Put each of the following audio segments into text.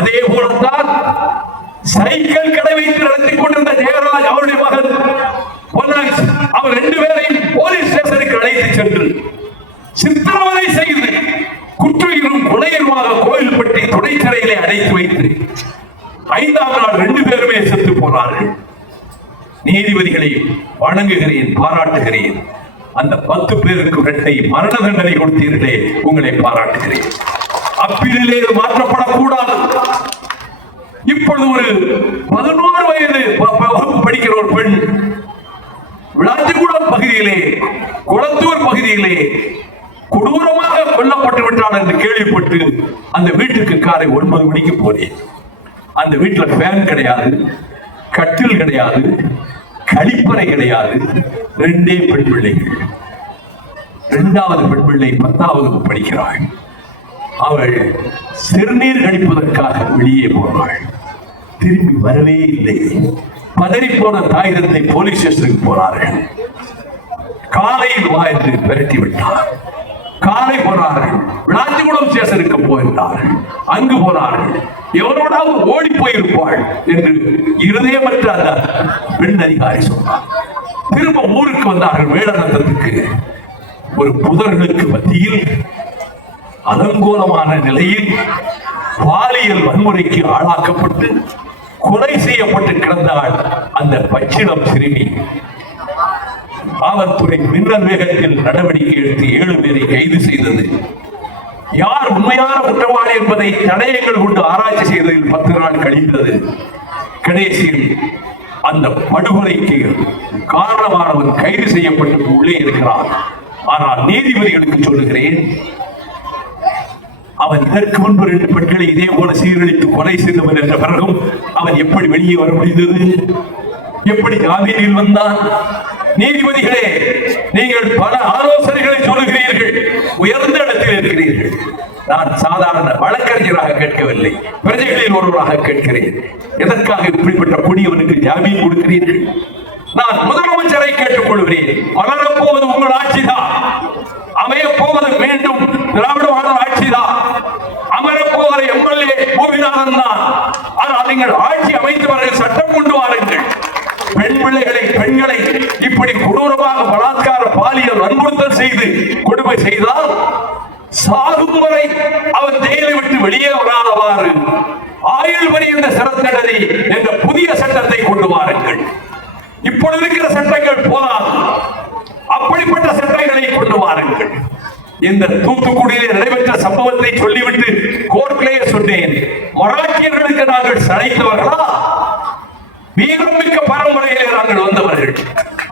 அதே போலத்தான் சைக்கிள் கடை வைத்து நடத்தி கொண்டிருந்த ஜெயராஜ் அவருடைய மகன் அவர் 2 பேரையும் போலீஸ் ஸ்டேஷனுக்கு அழைத்து சென்று சித்திரவதை செய்து குற்றையிலும் கொலையுமாக கோயில்பட்டி துணை சிறையிலே அடைத்து வைத்து 5ஆம் நாள் 2 பேருமே செத்து போனார்கள். நீதிபதிகளை வணங்குகிறேன், பாராட்டுகிறேன். அந்த 10 பேருக்கு 2 மரண தண்டனை கொடுத்தீர்களே, உங்களை பாராட்டுகிறேன். அப்பீலிலே மாற்றப்படக்கூடாது. இப்பொழுது ஒரு 11 வயது வகுப்பு படிக்கிற ஒரு பெண் விளாத்திக்குளம் பகுதியிலே, குளத்தூர் பகுதியிலே கொடூரமாக கொல்லப்பட்டு விட்டாள் என்று கேள்விப்பட்டு அந்த வீட்டுக்கு காலை 9 மணிக்கு போனேன். அந்த வீட்டில் ஃபேன் கிடையாது, கட்டில் கிடையாது, கழிப்பறை கிடையாது. 2 பெண் பிள்ளைகள். 2வது பெண் பிள்ளை 10வது படிக்கிறாள். அவள் சிறுநீர் கழிப்பதற்காக வெளியே போனாள். திரும்பி வரவே இல்லை. பதறி போன தாயிரத்தை போலீஸ் ஸ்டேஷனுக்கு போனார்கள். காலையில் வா என்று விரட்டி விட்டார். காலை போனார்கள். விளாத்திக்குளம் ஸ்டேஷனுக்கு போயிருந்தார்கள். அங்கு போனார்கள். எவனோடாவது ஓடி போயிருப்பாள் என்று இருதயமற்ற அந்த பெண் அதிகாரி சொன்னார். திரும்ப ஊருக்கு வந்தார்கள். வேடநத்தத்துக்கு ஒரு புதர்களுக்கு மத்தியில் அலங்கோலமான நிலையில் பாலியல் வன்முறைக்கு ஆளாக்கப்பட்டு கொலை செய்யப்பட்டு கிடந்தாள் அந்த பச்சிளம் சிறுமி. காவல்துறை மின்னல் வேகத்தில் நடவடிக்கை எடுத்து 7 பேரை கைது செய்தது. யார் உண்மையான குற்றவாளி என்பதை தடயங்கள் கொண்டு ஆராய்ச்சி செய்ததில் 10 நாள் கழிந்தது. கடைசியில் அந்த படுகொலைக்கு காரணமானவன் கைது செய்யப்பட்டு உள்ளே இருக்கிறான். ஆனால் நீதிபதிகளுக்கு சொல்லுகிறேன், அவன் இதற்கு முன்பு 2 பெண்களை இதே போல சீரழித்து கொலை செய்தவன் என்ற பிறகும் அவன் எப்படி வெளியே வர முடிந்தது? எப்படி ஜாமீனில் வந்தான்? நீதிபதிகளே, நீங்கள் பல ஆலோசனைகளை சொல்லுகிறீர்கள், உயர்ந்த இடத்தில் இருக்கிறீர்கள். நான் சாதாரண வழக்கறிஞராக கேட்கவில்லை, பிரஜைகளில் ஒருவராக கேட்கிறேன். எதற்காக இப்படிப்பட்ட புனியவனுக்கு ஜாமீன் கொடுக்கிறீர்கள்? நான் முதலமைச்சரை கேட்டுக் கொள்கிறேன். வளரப்போவது உங்கள் ஆட்சிதான், அமையப் போவது மீண்டும் திராவிட மாடல் ஆட்சிதான், அமரப்போகிற எம்எல்ஏ கோவிநாதன் தான். ஆனால் நீங்கள் ஆட்சி அமைத்தவர்கள் சட்டம் கொண்டு வாருங்கள். பெண் பிள்ளைகளை, பெண்களை இப்படி கொடூரமாக பலாத்கார பாலியல் வன்புறுத்தல் செய்து கொடுமை செய்தால் சாகும் வரை அவர் ஜெயிலை விட்டு வெளியே வராதவாறு ஆயுள் வரைந்த சிறை தண்டனை என்ற புதிய சட்டத்தை கொண்டு வாருங்கள். இப்பொழுது இருக்கிற சட்டங்கள் போதாது, அப்படிப்பட்ட சட்டங்களை கொண்டு வாருங்கள். இந்த தூத்துக்குடியிலே நடைபெற்ற சம்பவத்தை சொல்லிவிட்டு கோர்ட்லேயே சொன்னேன், மராட்டியர்களுக்கு நாங்கள் சளைத்தவர்களா? வீரமிக்க பரம்பரையிலே நாங்கள் வந்தவர்கள்.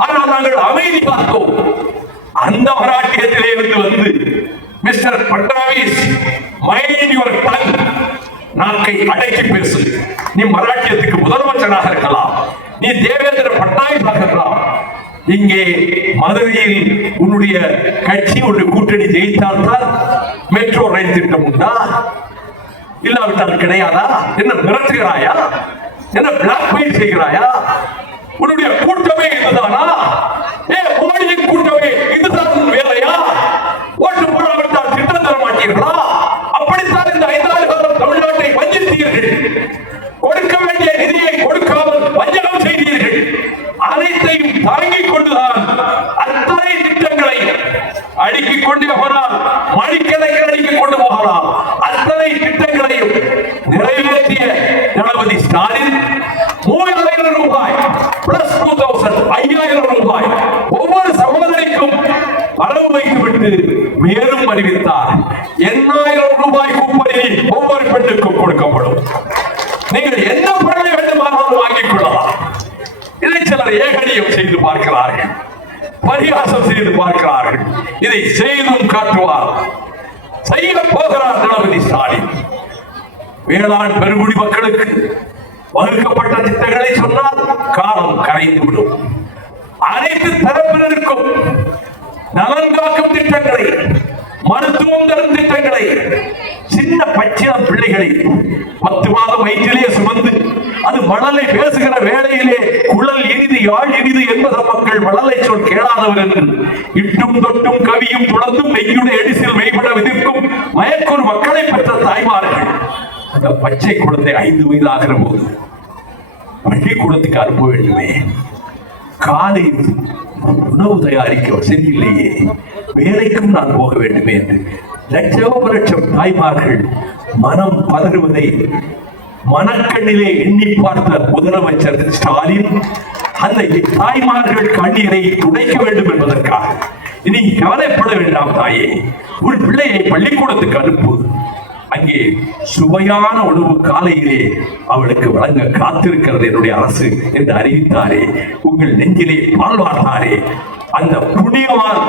ஆனால் நாங்கள் அமைதி காத்தோம். அந்த மராட்டியத்திலே இருந்து வந்து mister Fadnavis, mind your tongue, நாக்கை அடக்கி பேசு. நீ மராட்டியத்துக்கு முதலமைச்சராக இருக்கலாம், நீ தேவேந்திர பட்னாவிஸ் இருக்கலாம். இங்கே மதுரையில் உன்னுடைய கட்சி ஒரு கூட்டணி ஜெயித்தால்தான் மெட்ரோ ரயில் திட்டம் உண்டா? இல்லாவிட்டால் கிடையாதா? என்ன மிரட்டுகிறாயா? என்ன பிளாக்மெயில் செய்கிறாயா? உன்னுடைய கூட்டமே இதுதானா? மோடியின் கூட்டமே இதுதான் வேலையா? ஓட்டு போடாவிட்டால் திட்டம் தர மாட்டீர்களா? அப்படித்தான் இந்த 5 ஆண்டு காலம் தமிழ்நாட்டை வஞ்சித்தீர்கள். கொடுக்க வேண்டிய நிதியை கொடுக்காமல் வஞ்சகம் செய்தீர்கள். அனைத்தையும் தாங்கிக் கொண்டுதான் அத்தனை திட்டங்களை அடுக்கிக் கொண்டே போனால் மணிக்கணக்கில் அடுக்கிக் கொண்டு போகலாம். அத்தனை திட்டங்களையும் நிறைவேற்றிய தளபதி ஸ்டாலின் 3000 ரூபாய் பிளஸ் 2000 5000 ரூபாய் ஒவ்வொரு சகோதரிக்கும் வரவு வைத்துவிட்டு மேலும் அறிவித்தார். 8000 ரூபாய் கூப்பனை ஒவ்வொரு பெண்ணுக்கும் கொடுக்கப்படும். நீங்கள் என்ன பொருளை வேண்டுமானாலும் வாங்கிக் கொள்ளலாம். இதை சிலர் ஏகடியம் செய்து பார்க்கிறார்கள், பரிகாசம் செய்து பார்க்கிறார்கள். இதை செய்தும் காட்டுவார். செய்ய போகிறார் தளபதி ஸ்டாலின். வேளாண் பெருங்குடி மக்களுக்கு வகுக்கப்பட்ட திட்டங்களை சொன்னால் காலம் கரைந்துவிடும். அனைத்து தரப்பினருக்கும் நலன் காக்கும் திட்டங்களை, மருத்துவம் தரும் திட்டங்களை, சின்ன பச்சிளம் பிள்ளைகளை 10 மாதம் வயிற்றிலே சுமந்து அது மணலை பேசுகிற வேளையிலே குழல் இனிது யாழ் இனிது என்பத மக்கள் மணலை சொல் கேளாதவர் என்று இட்டும் தொட்டும் கவியும் துளந்தும் மெய்யுடைய எடிசில் மெய்பட விதிர்க்கும் மயக்கூர் மக்களை பெற்ற தாய்மார்கள் அந்த பச்சை குழந்தை 5 வயது ஆகிற போது பள்ளிக்கூடத்துக்கு அனுப்ப வேண்டுமே, காலையில் உணவு தயாரிக்க வசதி இல்லையே, வேலைக்கும் நான் போக வேண்டுமே என்று லட்சம் தாய்மார்கள் மனம் பதறுவதை மனக்கண்ணிலே எண்ணி பார்த்த முதலமைச்சர் ஸ்டாலின் அந்த தாய்மார்கள் கண்ணீரை துடைக்க வேண்டும் என்பதற்காக, இனி கவலைப்பட வேண்டாம் தாயே, உன் பிள்ளையை பள்ளிக்கூடத்துக்கு அனுப்பு, அங்கே சுவையான உணவு காலையிலே அவளுக்கு வழங்க காத்திருக்கிறது என்னுடைய அரசு என்று அறிவித்தாரே, உங்கள் நெஞ்சிலே பால்வார்த்தாரே, அந்த புண்ணியவான்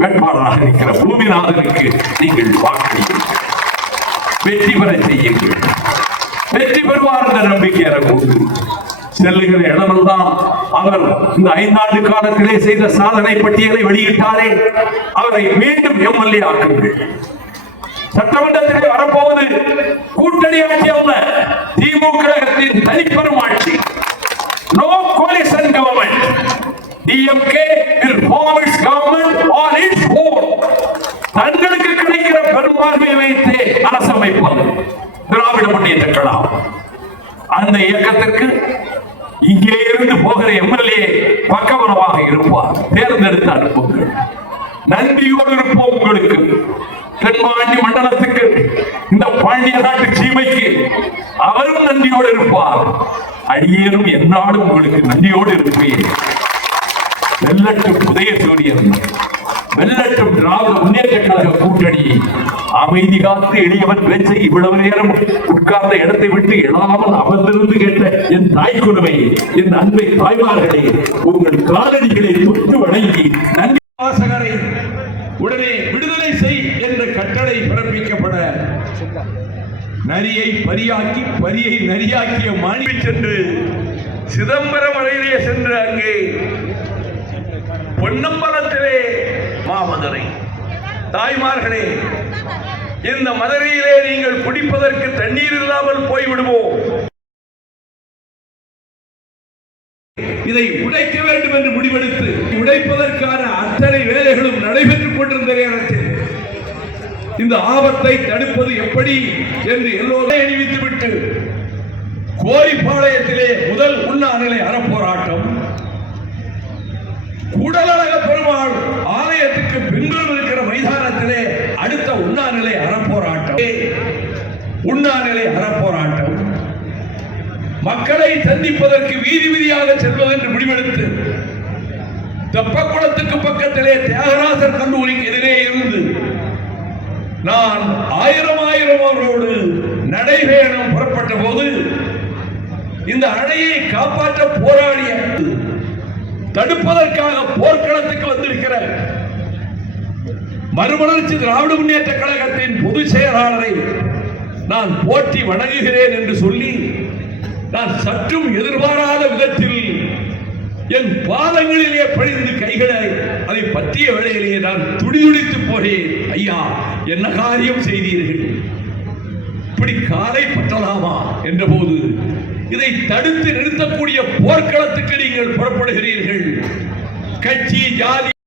வேட்பாளராக இருக்கிற பூமிநாதனுக்கு நீங்கள் வாக்களியுங்கள், வெற்றி பெற செய்யுங்கள். வெற்றி பெறுவார் என்ற நம்பிக்கை எனக்கு உண்டு. செல்லுகிற இடமெல்லாம் அவர் இந்த 5 ஆண்டு காலத்திலே செய்த சாதனை பட்டியலை வெளியிட்டாரே, அவரை மீண்டும் எம்எல்ஏ ஆக்குங்கள். சட்டமன்றத்திலே வரப்போவது கூட்டணி ஆட்சி அல்ல, திமுக தனிப்பெரும் ஆட்சி. No coalition government. DMK will form its government on its own. தங்களுக்கு கிடைக்கிற பெரும்பான்மையை வைத்து அரசமைப்பது திராவிட முன்னேற்ற கழகம். அந்த இயக்கத்திற்கு இங்கே இருந்து போகிற எம்எல்ஏ பக்கபலமாக இருப்பார், தேர்ந்தெடுத்து அனுப்புங்கள். நன்றியோடு இருப்போம் உங்களுக்கு. தென்பாண்டி மண்டலத்துக்கு, இந்த பாண்டிய நாட்டு சீமைக்கு அவரும் நன்றியோடு இருப்பார். அடியேனும் என்னாலும் உங்களுக்கு நன்றியோடு இருப்பேன். வெள்ளட்டும் புதிய சூரியன், வெள்ளட்டும் திராவிட முன்னேற்ற கழக கூட்டணி. அமைதி காத்து எளியவன் பேச்சை இவ்வளவு நேரம் உட்கார்ந்த இடத்தை விட்டு எழாமல் அமர்ந்திருந்து கேட்ட என் தாய் குழுவை, என் அன்பை தாய்மார்களே, உங்கள் காலடிகளை தொட்டு வணங்கி நன்றி. வாசகரை உடனே விடுதலை செய் என்ற கட்டளை பிறப்பிக்கப்பட, நரியை பரியாக்கி பரியை நரியாக்கிய மாணவி சென்று சிதம்பரம் வரையிலே சென்று அங்கே பொன்னம்பலத்திலே மாமதுரை. தாய்மார்களே, இந்த மதுரையிலே நீங்கள் குடிப்பதற்கு தண்ணீர் இல்லாமல் போய்விடுவோம். இதை உடைக்க வேண்டும் என்று முடிவெடுத்து உடைப்பதற்கான அத்தனை வேலைகளும் நடைபெற்றுக் கொண்டிருந்த நேரத்தில் இந்த ஆபத்தை தடுப்பது எப்படி என்று எல்லோரும் அணிவித்துவிட்டு கோரிப்பாளையத்திலே முதல் உண்ணாநிலை அறப்போராட்டம், கூடலழக பெருமாள் ஆலயத்துக்கு பின்புறம் இருக்கிற மைதானத்திலே அடுத்த உண்ணாநிலை அறப்போராட்டம். உண்ணாநிலை அறப்போராட்டம் மக்களை சந்திப்பதற்கு வீதி வீதியாக செல்வது என்று முடிவெடுத்து தெப்பக்குளத்துக்கு பக்கத்திலே தியாகராசர் கல்லூரிக்கு எதிரே இருந்து நான் ஆயிரமாயிரமோடு நடைபயணம் புறப்பட்ட போது இந்த அணையை காப்பாற்ற போராடிய, தடுப்பதற்காக போர்க்களத்துக்கு வந்திருக்கிற மறுமலர்ச்சி திராவிட முன்னேற்ற கழகத்தின் பொதுச் செயலாளரை நான் போற்றி வணங்குகிறேன் என்று சொல்லி, நான் சற்றும் எதிர்பாராத விதத்தில் என் பாதங்களிலே பழிந்து கைகளை அதை பற்றிய வேளையிலேயே நான் துடிதுடித்து போகிறேன். ஐயா, என்ன காரியம் செய்தீர்கள், இப்படி காலை பற்றலாமா என்ற போது இதை தடுத்து நிறுத்தக்கூடிய போர்க்களத்துக்கு நீங்கள் புறப்படுகிறீர்கள். கட்சி, ஜாதி